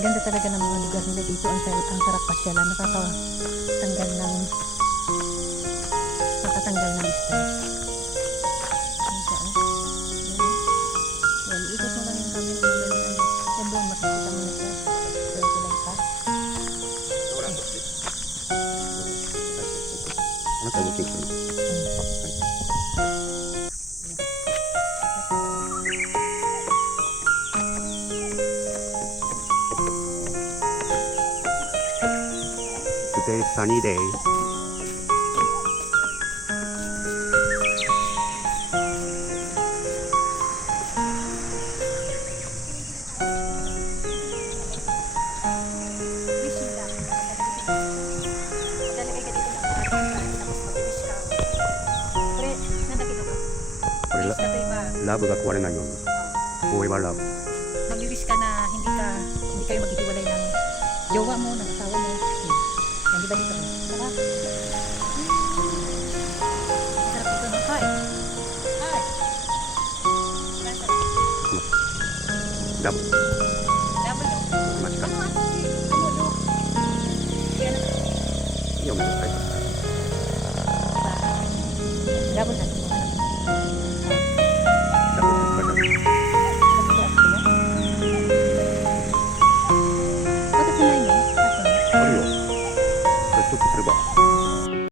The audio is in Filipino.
Ganda talaga ng mga lugar nila dito. Ang sarap pasyalan. Nakatanggal ng stress. Ayan siya, oh. Yan, ikot mo lang yung camera mo. Yan doon, makikita mo na siya. Pwede lang pa. Ano tayo bukit? Today is sunny day. Love が壊れないように。Forever love. Mag-wish ka na hindi kayo maghihiwalay ng jowa mo, ng asawa mo. Yan, di ba dito? Sarap. Sarap dito, no? Hi. Hi. Love.